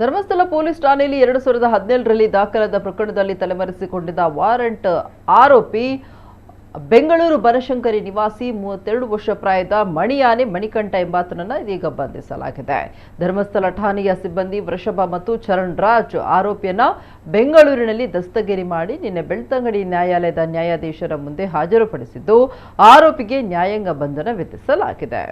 Dharmasthala police ಠಾಣೆಯಲ್ಲಿ 2017ರಲ್ಲಿ ದಾಖಲಾದ ಪ್ರಕರಣದಲ್ಲಿ ತಲೆಮರೆಸಿಕೊಂಡಿದ್ದ ವಾರಂಟ್ ಆರೋಪಿ ಬೆಂಗಳೂರು ಬನಶಂಕರಿ ನಿವಾಸಿ 32 ವರ್ಷ ಪ್ರಾಯದ ಮಣಿಯಾನೆ ಮಣಿಕಂಠ ಎಂಬಾತನನ್ನು ಇದೀಗ ಬಂಧಿಸಲಾಗಿದೆ. ಧರ್ಮಸ್ಥಳ ಠಾಣೆಯ ಸಿಬ್ಬಂದಿ ವೃಷಭ ಮತ್ತು ಚರಣ್ ರಾಜ್ ಆರೋಪಿಯನ್ನ ಬೆಂಗಳೂರಿನಲ್ಲಿ ದಸ್ತಗಿರಿ ಮಾಡಿ ನಿನ್ನೆ ಬೆಳ್ತಂಗಡಿ ನ್ಯಾಯಾಲಯದ ನ್ಯಾಯಾಧೀಶರ ಮುಂದೆ ಹಾಜರುಪಡಿಸಿದ್ದು ಆರೋಪಿಗೆ ನ್ಯಾಯಾಂಗ ಬಂಧನ ವಿಧಿಸಲಾಗಿದೆ.